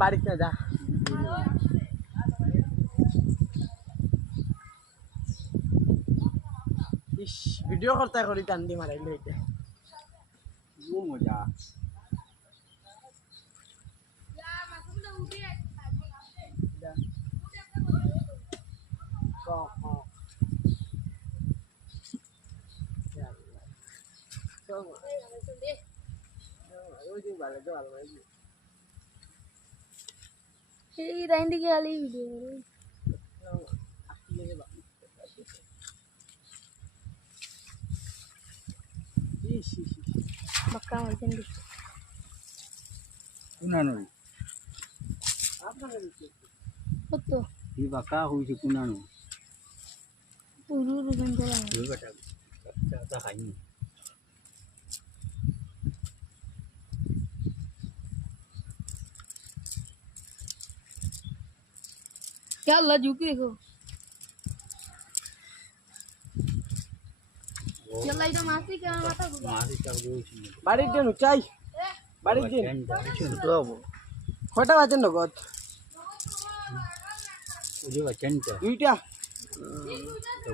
বাড়িতে না যা ইস ভিডিও করতে করি কান্দি মারাইলে এটা মজা এই রাইন দিকে আলি ভিডিও বাক্কা মারছেন দি কুনানো কত এই বাঁকা হয়েছে কুনানো পুরো রুবেন তোলা বেটা খাইনি क्या अल्लाह झुकी देखो चला इधर मासी क्या माता মারি চাপ দিয়েছি বাড়ির দিন চাই বাড়ির দিন কটা বাজেন নগদ ওই যে বাচ্চাটা দুইটা তো